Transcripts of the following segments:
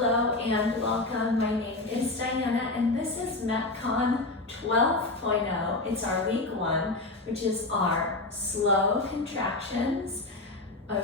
Hello and welcome. My name is Diana and this is MetCon 12.0. It's our week 1, which is our slow contractions, our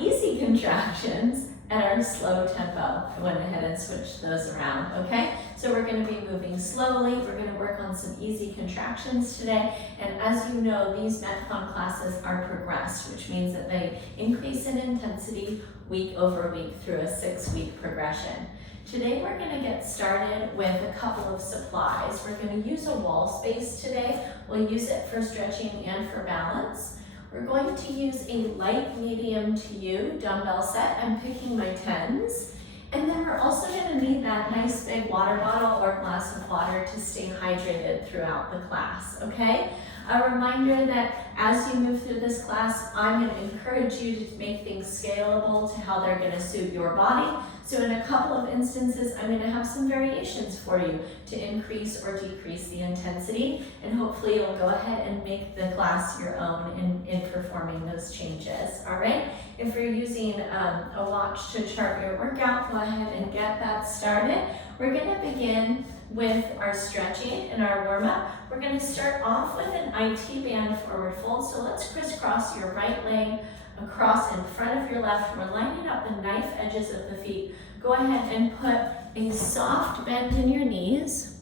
easy contractions and our slow tempo. I went ahead and switched those around, okay? So we're gonna be moving slowly. We're gonna work on some easy contractions today. And as you know, these MetCon classes are progressed, which means that they increase in intensity week over week through a 6-week progression. Today we're gonna get started with a couple of supplies. We're gonna use a wall space today. We'll use it for stretching and for balance. We're going to use a light, medium to you dumbbell set. I'm picking my 10s. And then we're also gonna need that nice big water bottle or glass of water to stay hydrated throughout the class, okay? A reminder that as you move through this class, I'm gonna encourage you to make things scalable to how they're gonna suit your body. So in a couple of instances, I'm gonna have some variations for you to increase or decrease the intensity, and hopefully you'll go ahead and make the class your own in performing those changes, all right? If you're using a watch to chart your workout, go ahead and get that started. We're gonna begin with our stretching and our warm-up. We're gonna start off with an IT band forward fold. So let's crisscross your right leg across in front of your left. We're lining up the knife edges of the feet. Go ahead and put a soft bend in your knees.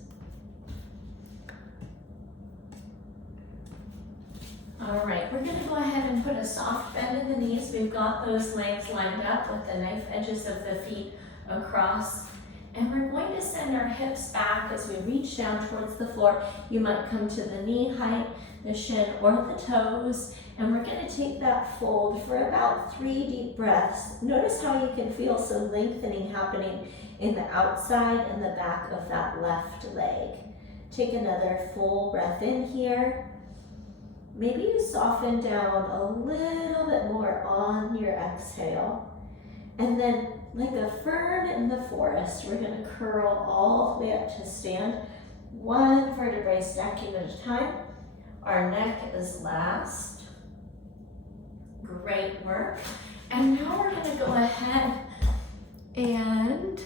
All right, we're gonna go ahead and put a soft bend in the knees. We've got those legs lined up with the knife edges of the feet across. And we're going to send our hips back as we reach down towards the floor. You might come to the knee height, the shin, or the toes. And we're gonna take that fold for about 3 deep breaths. Notice how you can feel some lengthening happening in the outside and the back of that left leg. Take another full breath in here. Maybe you soften down a little bit more on your exhale. And then, like a fern in the forest, we're gonna curl all the way up to stand. 1 vertebrae stacking at a time. Our neck is last. Great work. And now we're gonna go ahead and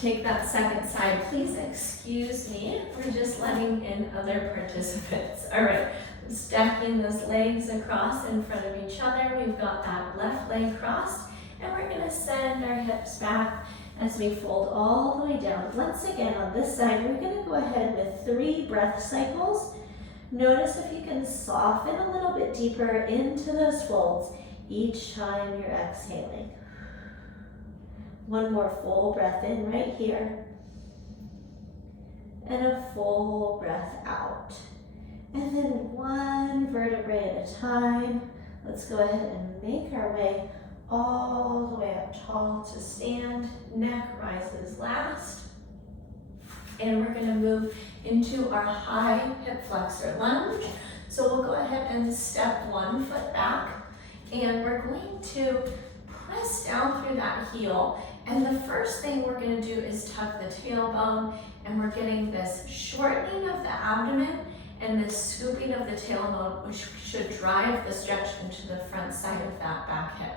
take that second side. Please excuse me, we're just letting in other participants. All right, stacking those legs across in front of each other. We've got that left leg crossed, and we're gonna send our hips back as we fold all the way down. Once again, on this side, we're gonna go ahead with 3 breath cycles. Notice if you can soften a little bit deeper into those folds each time you're exhaling. 1 more full breath in right here. And a full breath out. And then 1 vertebrae at a time. Let's go ahead and make our way all the way up tall to stand. Neck rises last. And we're gonna move into our high hip flexor lunge. So we'll go ahead and step 1 foot back. And we're going to press down through that heel. And the first thing we're gonna do is tuck the tailbone, and we're getting this shortening of the abdomen and this scooping of the tailbone, which should drive the stretch into the front side of that back hip.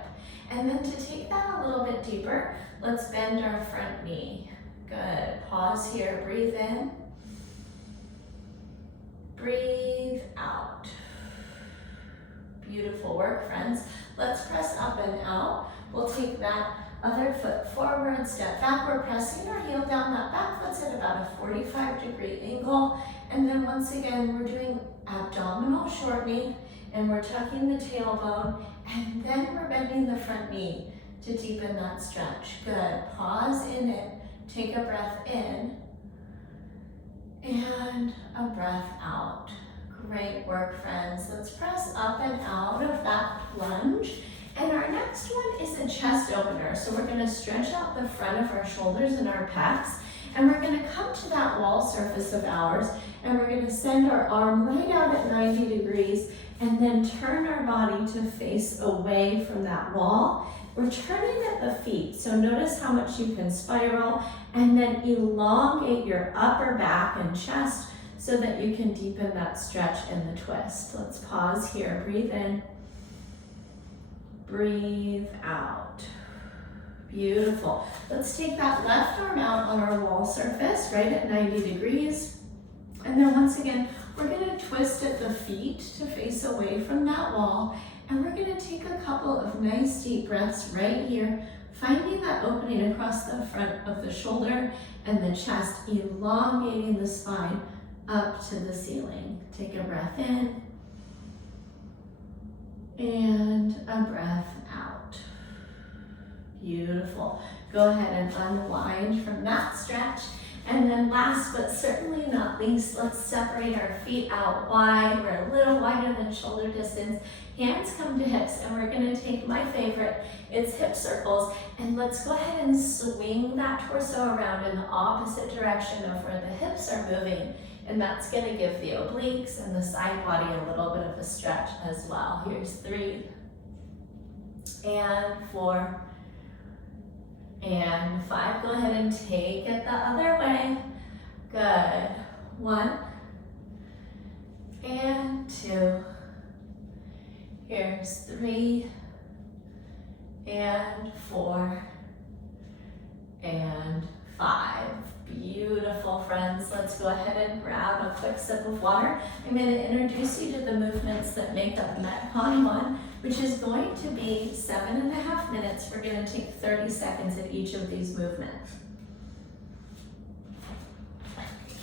And then to take that a little bit deeper, let's bend our front knee. Good, pause here, breathe in. Breathe out. Beautiful work, friends. Let's press up and out. We'll take that other foot forward, step back. We're pressing our heel down. That back foot's at about a 45-degree angle. And then once again, we're doing abdominal shortening, and we're tucking the tailbone, and then we're bending the front knee to deepen that stretch. Good, pause in it. Take a breath in and a breath out. Great work, friends. Let's press up and out of that lunge. And our next one is a chest opener. So we're gonna stretch out the front of our shoulders and our pecs, and we're gonna come to that wall surface of ours, and we're gonna send our arm right out at 90 degrees, and then turn our body to face away from that wall. We're turning at the feet, so notice how much you can spiral, and then elongate your upper back and chest so that you can deepen that stretch in the twist. Let's pause here, breathe in, breathe out. Beautiful. Let's take that left arm out on our wall surface, right at 90 degrees. And then once again, we're gonna twist at the feet to face away from that wall. And we're gonna take a couple of nice deep breaths right here, finding that opening across the front of the shoulder and the chest, elongating the spine up to the ceiling. Take a breath in and a breath out. Beautiful. Go ahead and unwind from that stretch. And then last but certainly not least, let's separate our feet out wide. We're a little wider than shoulder distance. Hands come to hips, and we're gonna take my favorite, it's hip circles, and let's go ahead and swing that torso around in the opposite direction of where the hips are moving. And that's gonna give the obliques and the side body a little bit of a stretch as well. Here's 3, and 4, and 5. Go ahead and take it the other way. Good. 1, and 2. Here's 3, and 4, and 5. Beautiful, friends. Let's go ahead and grab a quick sip of water. I'm going to introduce you to the movements that make up MetCon 1, which is going to be 7.5 minutes. We're going to take 30 seconds at each of these movements.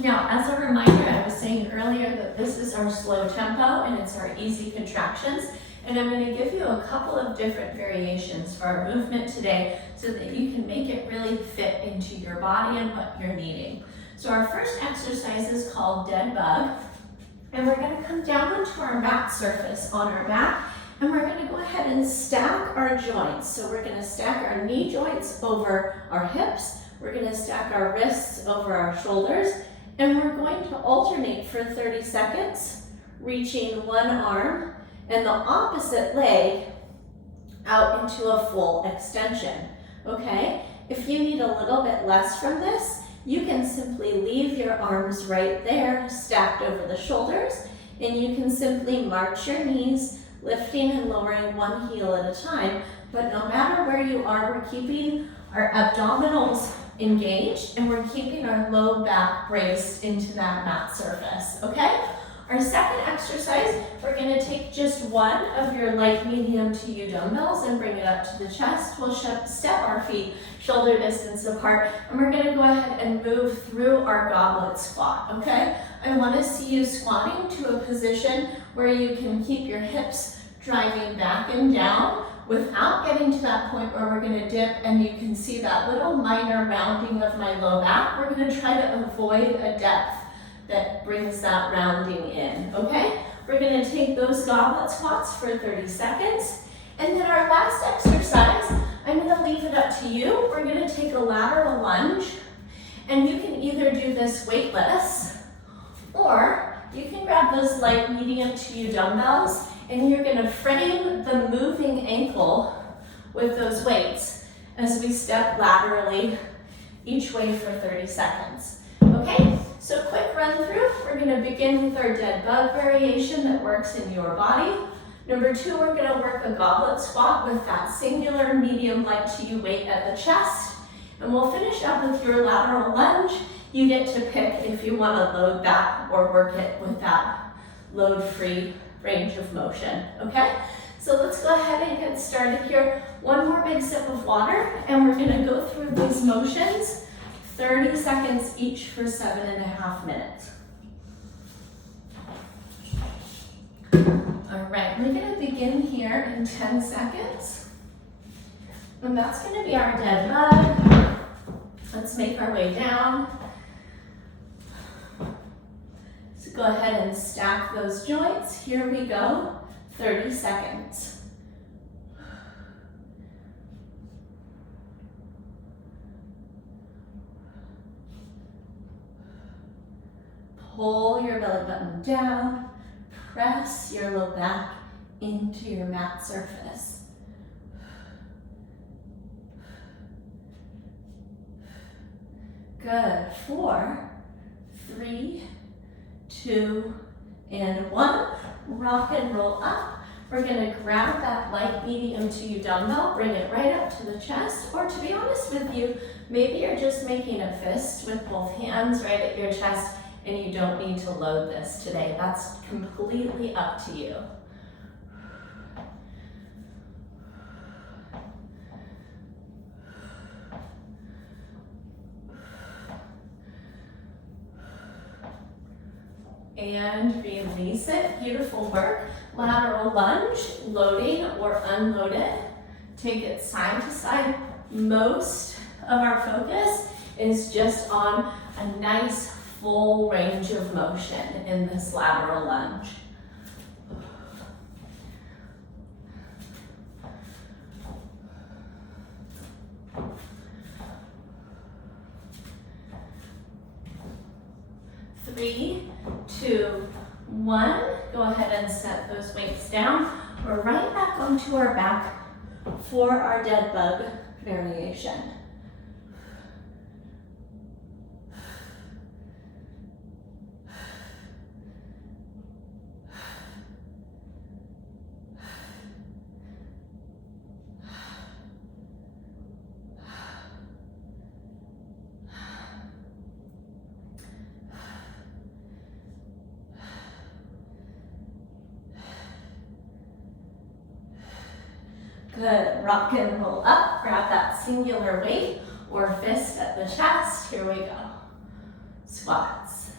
Now, as a reminder, I was saying earlier that this is our slow tempo and it's our easy contractions. And I'm going to give you a couple of different variations for our movement today so that you can make it really fit into your body and what you're needing. So our first exercise is called dead bug. And we're going to come down onto our mat surface on our back. And we're going to go ahead and stack our joints. So we're going to stack our knee joints over our hips. We're going to stack our wrists over our shoulders. And we're going to alternate for 30 seconds, reaching one arm and the opposite leg out into a full extension, okay? If you need a little bit less from this, you can simply leave your arms right there, stacked over the shoulders, and you can simply march your knees, lifting and lowering one heel at a time. But no matter where you are, we're keeping our abdominals engaged and we're keeping our low back braced into that mat surface, okay? Our second exercise, we're going to take just one of your light, medium to you dumbbells and bring it up to the chest. We'll step our feet shoulder distance apart, and we're going to go ahead and move through our goblet squat, okay? I want to see you squatting to a position where you can keep your hips driving back and down without getting to that point where we're going to dip and you can see that little minor rounding of my low back. We're going to try to avoid a depth that brings that rounding in, okay? We're gonna take those goblet squats for 30 seconds. And then our last exercise, I'm gonna leave it up to you. We're gonna take a lateral lunge, and you can either do this weightless, or you can grab those light, medium to you dumbbells, and you're gonna frame the moving ankle with those weights as we step laterally each way for 30 seconds, okay? So quick run through, we're gonna begin with our dead bug variation that works in your body. Number 2, we're gonna work a goblet squat with that singular medium light to you weight at the chest. And we'll finish up with your lateral lunge. You get to pick if you wanna load that or work it with that load-free range of motion, okay? So let's go ahead and get started here. One more big sip of water, and we're gonna go through these motions 30 seconds each for 7.5 minutes. All right, we're gonna begin here in 10 seconds. And that's gonna be our dead bug. Let's make our way down. So go ahead and stack those joints. Here we go, 30 seconds. Pull your belly button down, press your low back into your mat surface. Good, 4, 3, 2, and 1. Rock and roll up, We're gonna grab that light medium to you dumbbell, bring it right up to the chest, or to be honest with you, maybe you're just making a fist with both hands right at your chest and you don't need to load this today. That's completely up to you. And release it, beautiful work. Lateral lunge, loading or unloaded. Take it side to side. Most of our focus is just on a nice full range of motion in this lateral lunge. Three, 2, 1. Go ahead and set those weights down. We're right back onto our back for our dead bug variation. Good, rock and roll up, grab that singular weight or fist at the chest. Here we go. Squats.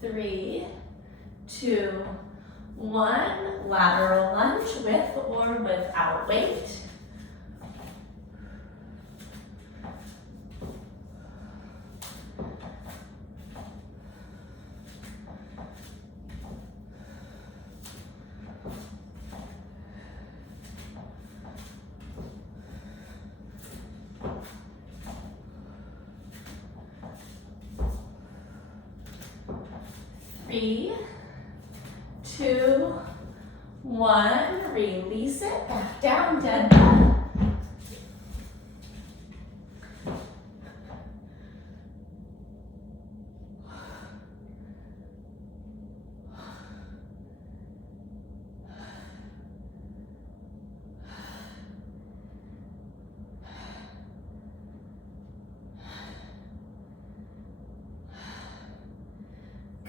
Three, 2, 1. Lateral lunge with or without weight. Three, 2, 1. Release it back down, dead bug.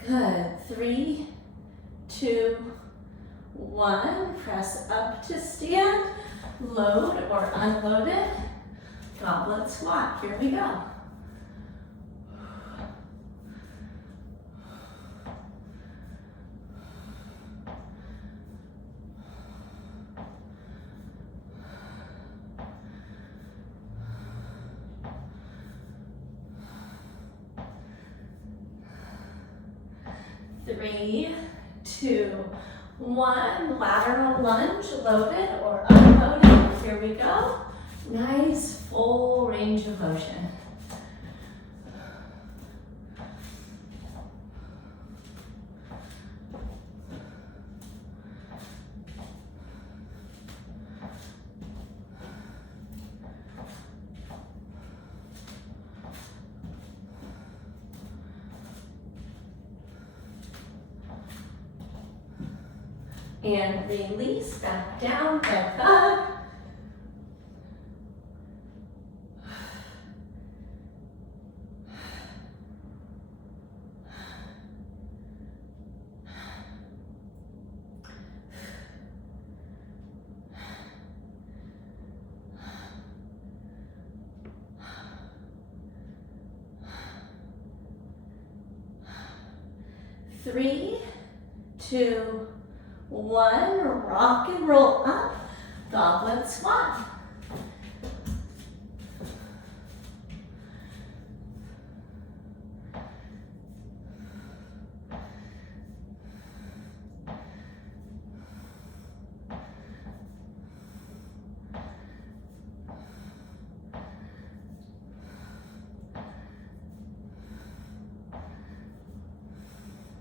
Good. 3, 2, 1. Press up to stand. Load or unloaded. Goblet squat. Here we go. Three, 2, 1. Lateral lunge, loaded or unloaded. Here we go. Nice full range of motion. And release back down, dead bug. Three, 2, 1. Rock and roll up, goblet squat.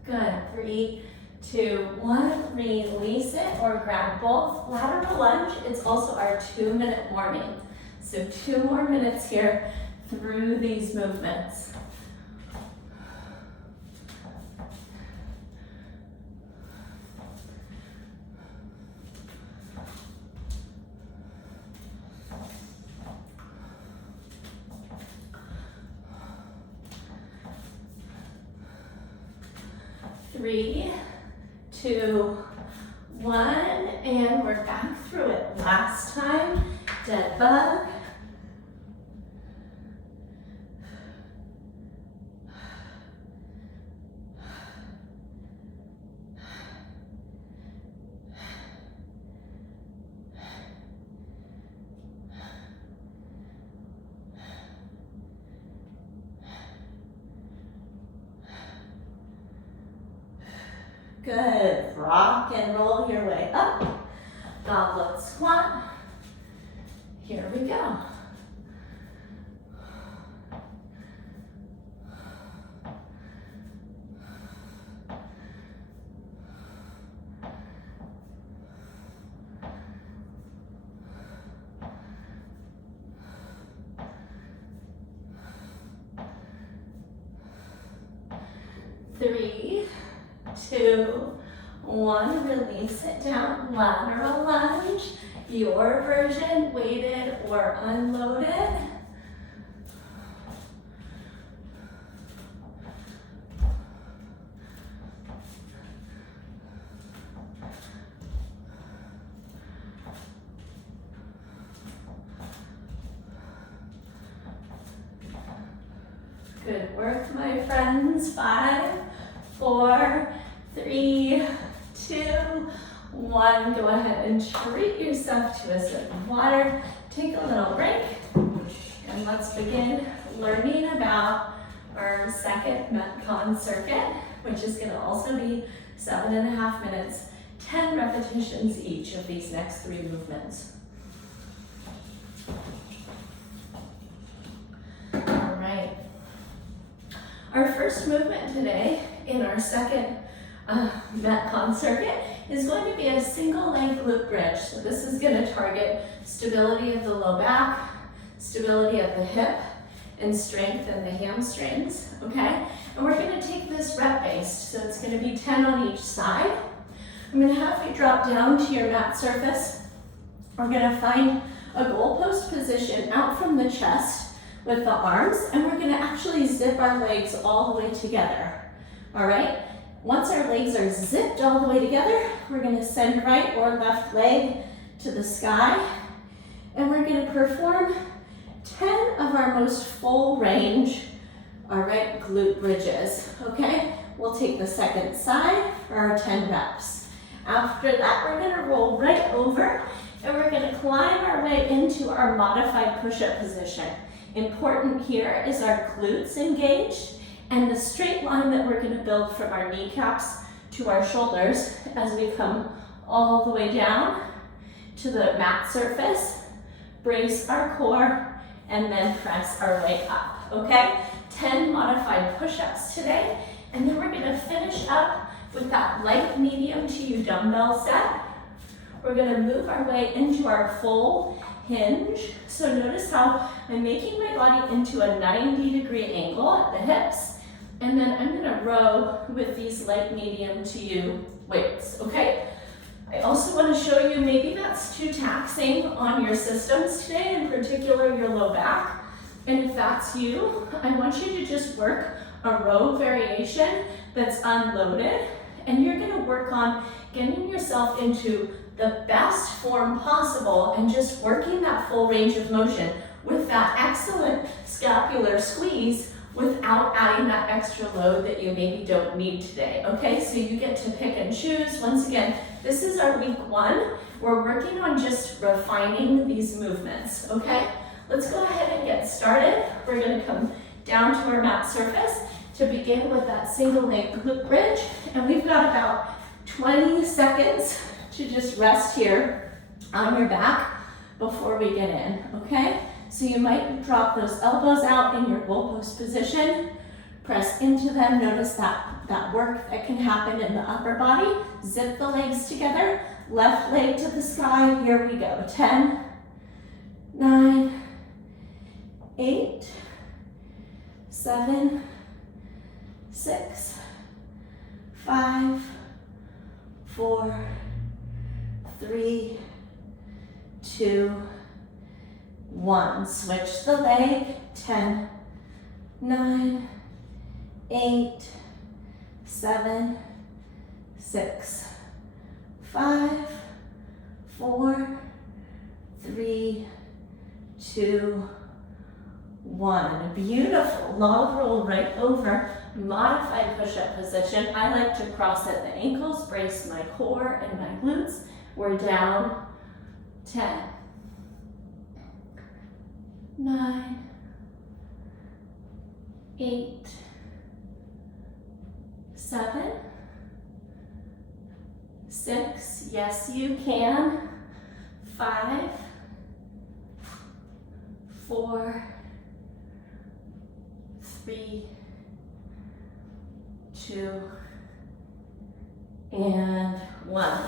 Good. 3, 2, 1, release it or grab both. Lateral lunge, it's also our 2-minute warning. So 2 more minutes here through these movements. Three, 2, 1, and we're back through it. Last time, dead bug. Good, rock and roll your way up. Goblet squat. Here we go. Three, 2, 1, release it down, lateral lunge, your version, weighted or unloaded. Good work, my friends. 5, 4, 3, 2, 1. Go ahead and treat yourself to a sip of water. Take a little break. And let's begin learning about our second MetCon circuit, which is going to also be 7.5 minutes, 10 repetitions each of these next 3 movements. All right. Our first movement today in our second MetCon circuit is going to be a single leg glute bridge. So this is going to target stability of the low back, stability of the hip, and strengthen the hamstrings, okay? And we're going to take this rep based, so it's going to be 10 on each side. I'm going to have you drop down to your mat surface. We're going to find a goalpost position out from the chest with the arms, and we're going to actually zip our legs all the way together, all right? Once our legs are zipped all the way together, we're going to send right or left leg to the sky, and we're going to perform 10 of our most full range, all right, glute bridges, okay? We'll take the second side for our 10 reps. After that, we're going to roll right over, and we're going to climb our way into our modified push-up position. Important here is our glutes engaged and the straight line that we're going to build from our kneecaps to our shoulders as we come all the way down to the mat surface, brace our core, and then press our way up, okay? 10 modified push-ups today, and then we're going to finish up with that light medium to you dumbbell set. We're going to move our way into our full hinge. So notice how I'm making my body into a 90-degree angle at the hips, and then I'm gonna row with these light medium to you weights, okay? I also wanna show you, maybe that's too taxing on your systems today, in particular your low back. And if that's you, I want you to just work a row variation that's unloaded, and you're gonna work on getting yourself into the best form possible and just working that full range of motion with that excellent scapular squeeze without adding that extra load that you maybe don't need today, okay? So you get to pick and choose. Once again, this is our week 1. We're working on just refining these movements, okay? Let's go ahead and get started. We're gonna come down to our mat surface to begin with that single leg glute bridge, and we've got about 20 seconds to just rest here on your back before we get in, okay? So you might drop those elbows out in your goalpost position, Press into them. Notice that work that can happen in the upper body. Zip the legs together. Left leg to the sky. Here we go. 10, 9, 8, 7, 6, 5, 4, 3, 2, 1. Switch the leg. 10, 9, 8, 7, 6, 5, 4, 3, 2, 1. Beautiful. Log roll right over. Modified push-up position. I like to cross at the ankles, brace my core and my glutes. We're down. 10, 9, 8, 7, 6, yes you can, 5, 4, 3, 2, and 1.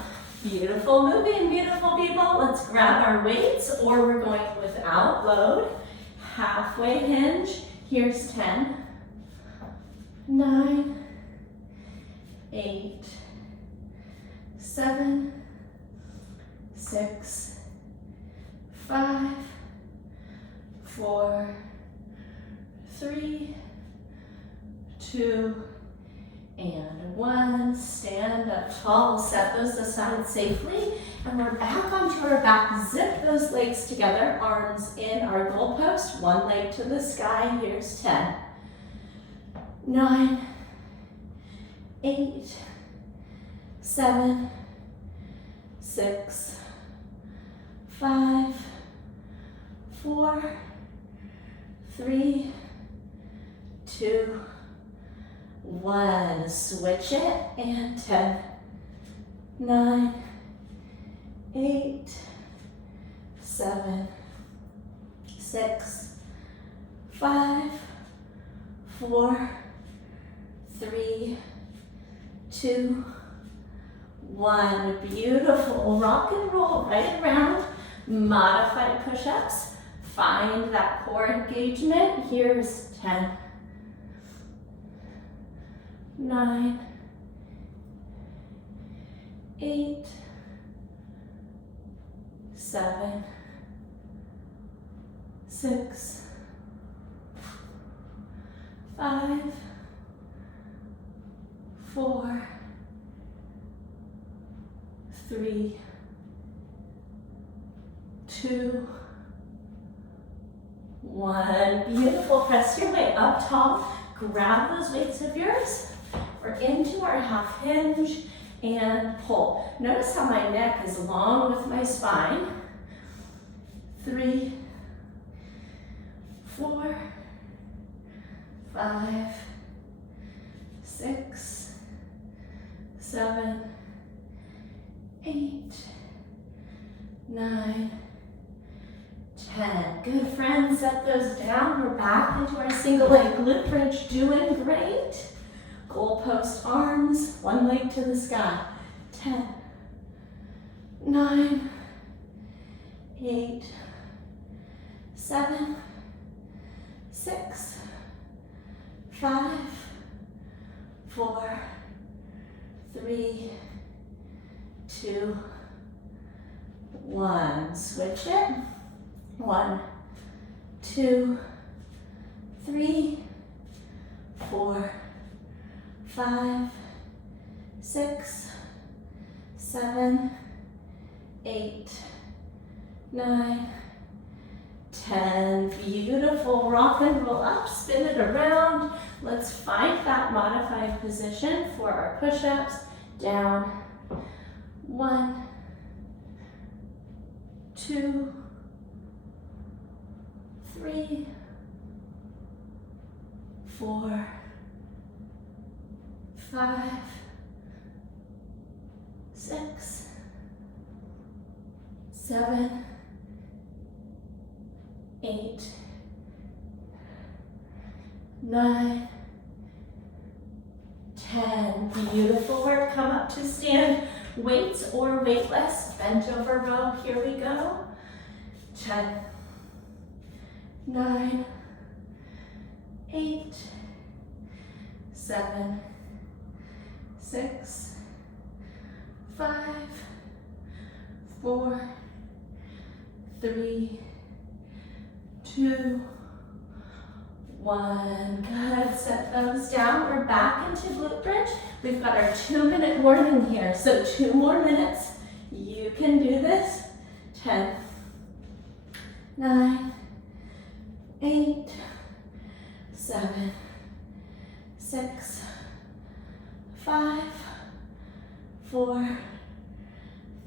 Beautiful moving, beautiful people. Let's grab our weights, or we're going without load. Halfway hinge. Here's 10, 9, 8, 7, 6, 5, 4, 3, 2, and 1. Stand up tall, set those aside safely, and we're back onto our back. Zip those legs together, arms in our goalpost, one leg to the sky. Here's 10, 9, 8, 7, 6, 5, 4, 3, 2, 1. Switch it, and 10, 9, 8, 7, 6, 5, 4, 3, 2, 1. Beautiful. Rock and roll right around. Modified push-ups. Find that core engagement. Here's 10, 9, 8, 7, 6, 5, 4, 3, 2, 1. Beautiful. Press your way up tall. Grab those weights of yours. We're into our half hinge and pull. Notice how my neck is long with my spine. 3, 4, 5, 6, 7, 8, 9, 10. Good, friends. Set those down. We're back into our single leg glute bridge. Doing great. Goalpost arms, one leg to the sky. 10, 9, 8, 7, 6, 5, 4, 3, 2, 1. Switch it. 1, 2, 3, 4, 5, 6, 7, 8, 9, 10. Beautiful. Rock and roll up, spin it around. Let's find that modified position for our push-ups. Down. 1, 2, 3, 4, 5, 6, 7, 8, 9, 10. Beautiful work. Come up to stand. Weights or weightless. Bent over row. Here we go. 10, 9, 8, 7, 6, 5, 4, 3, 2, 1. Good. Set those down. We're back into glute bridge. We've got our 2-minute warning here. So 2 more minutes. You can do this. 10, 9, 8, 7, 6, 5, 4,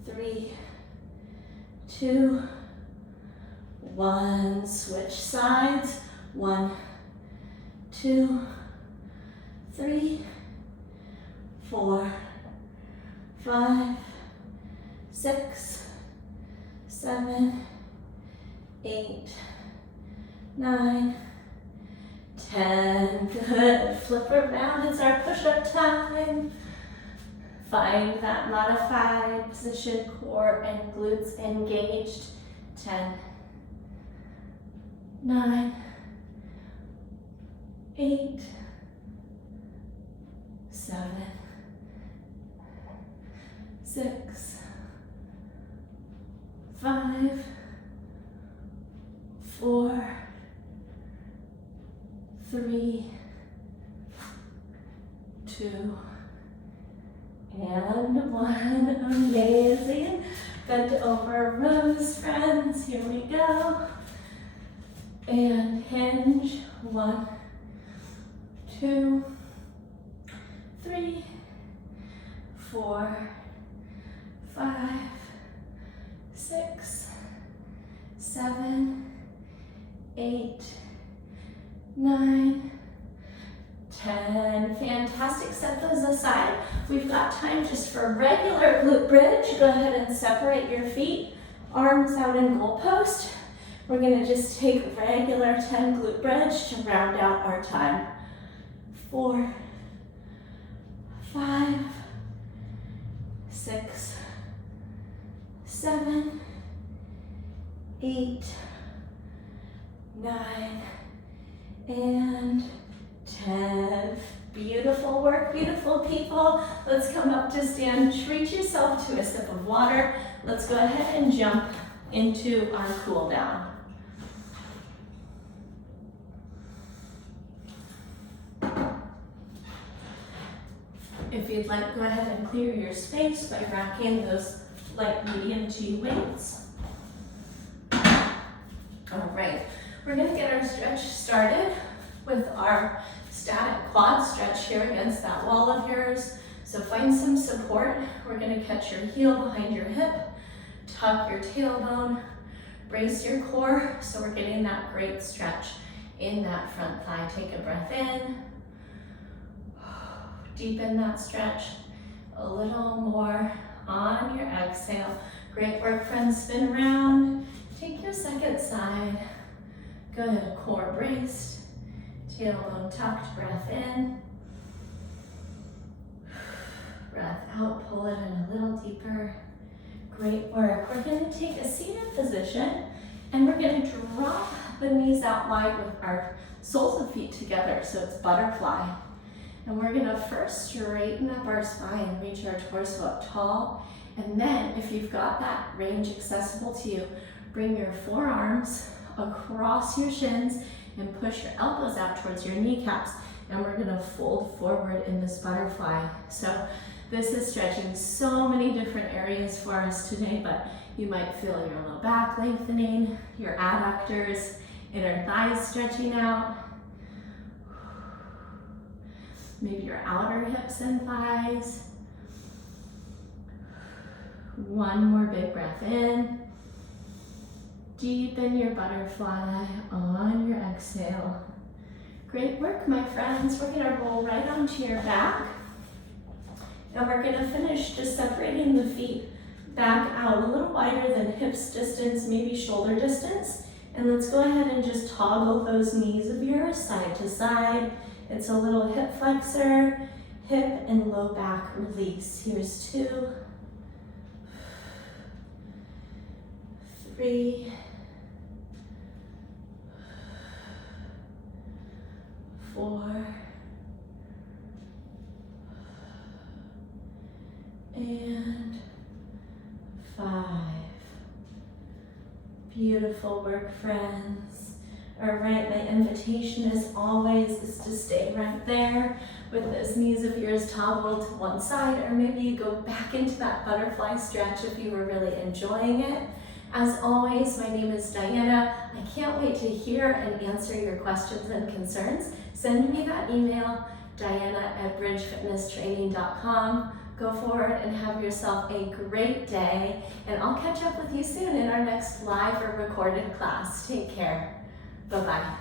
3, 2, 1. Switch sides. 1, 2, 3, 4, 5, 6, 7, 8, 9, 10. Good. Flip around. It's our push-up time. Find that modified position, core and glutes engaged. 10, 9, 8, 7, 6, 5, 4, 3, 2, and 1. Amazing. Bend over rows, friends. Here we go. And hinge. 1, 2, 3, 4, 5, 6, 7, 8, 9, 10. Fantastic. Set those aside. We've got time just for regular glute bridge. Go ahead and separate your feet, arms out in goal post. We're going to just take regular 10 glute bridge to round out our time. 4, 5, 6, 7, 8, 9, and 10. Beautiful work, beautiful people. Let's come up to stand. Treat yourself to a sip of water. Let's go ahead and jump into our cool down. If you'd like, go ahead and clear your space by racking those light medium G weights. All right, we're gonna get our stretch started with our static quad stretch here against that wall of yours. So find some support. We're gonna catch your heel behind your hip, tuck your tailbone, brace your core. So we're getting that great stretch in that front thigh. Take a breath in. Deepen that stretch a little more on your exhale. Great work, friends. Spin around. Take your second side. Good. Core braced. Tailbone tucked. Breath in. Breath out. Pull it in a little deeper. Great work. We're going to take a seated position and we're going to drop the knees out wide with our soles of feet together. So it's butterfly. And we're gonna first straighten up our spine, reach our torso up tall. And then if you've got that range accessible to you, bring your forearms across your shins and push your elbows out towards your kneecaps. And we're gonna fold forward in this butterfly. So this is stretching so many different areas for us today, but you might feel your low back lengthening, your adductors, inner thighs stretching out. Maybe your outer hips and thighs. One more big breath in. Deepen your butterfly on your exhale. Great work, my friends. We're gonna roll right onto your back. And we're gonna finish just separating the feet back out a little wider than hips distance, maybe shoulder distance. And let's go ahead and just toggle those knees of yours side to side. It's a little hip flexor, hip and low back release. Here's 2, 3, 4, and 5. Beautiful work, friends. All right, my invitation as always is to stay right there with those knees of yours toggled to one side, or maybe you go back into that butterfly stretch if you were really enjoying it. As always, my name is Diana. I can't wait to hear and answer your questions and concerns. Send me that email, diana@bridgefitnesstraining.com. Go forward and have yourself a great day, and I'll catch up with you soon in our next live or recorded class. Take care. Bye-bye.